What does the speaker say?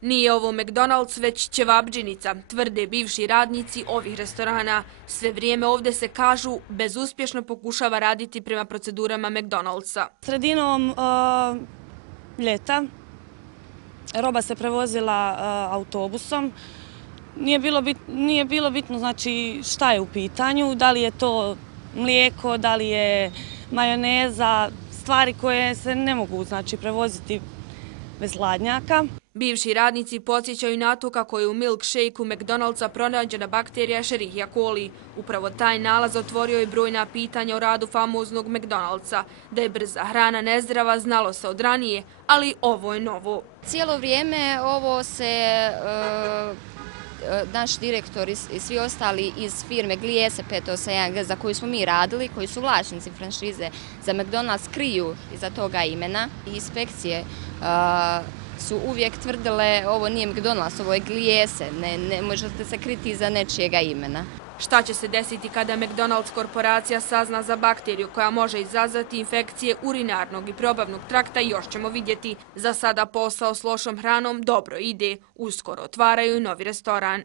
Nije ovo McDonald's, već ćevabdžinica, tvrde bivši radnici ovih restorana. Sve vrijeme ovdje se, kažu, bezuspješno pokušava raditi prema procedurama McDonald'sa. Sredinom ljeta roba se prevozila autobusom. Nije bilo bitno znači šta je u pitanju, da li je to mlijeko, da li je majoneza, stvari koje se ne mogu znači prevoziti bez hladnjaka. Bivši radnici podsjećaju na to kako je u milkshake-u McDonald'sa pronađena bakterija Escherichia coli. Upravo taj nalaz otvorio je brojna pitanja o radu famoznog McDonald'sa. Da je brza hrana nezdrava znalo se od ranije, ali ovo je novo. Cijelo vrijeme ovo se naš direktor i svi ostali iz firme Glijese 581 za koju smo mi radili, koji su vlasnici franšize za McDonald's, kriju iza toga imena. Inspekcije su uvijek tvrdile ovo nije McDonald's, ovo je Glijese, ne možete se kriti iza nečijega imena. Šta će se desiti kada McDonald's korporacija sazna za bakteriju koja može izazvati infekcije urinarnog i probavnog trakta, još ćemo vidjeti. Za sada posao s lošom hranom dobro ide. Uskoro otvaraju novi restoran.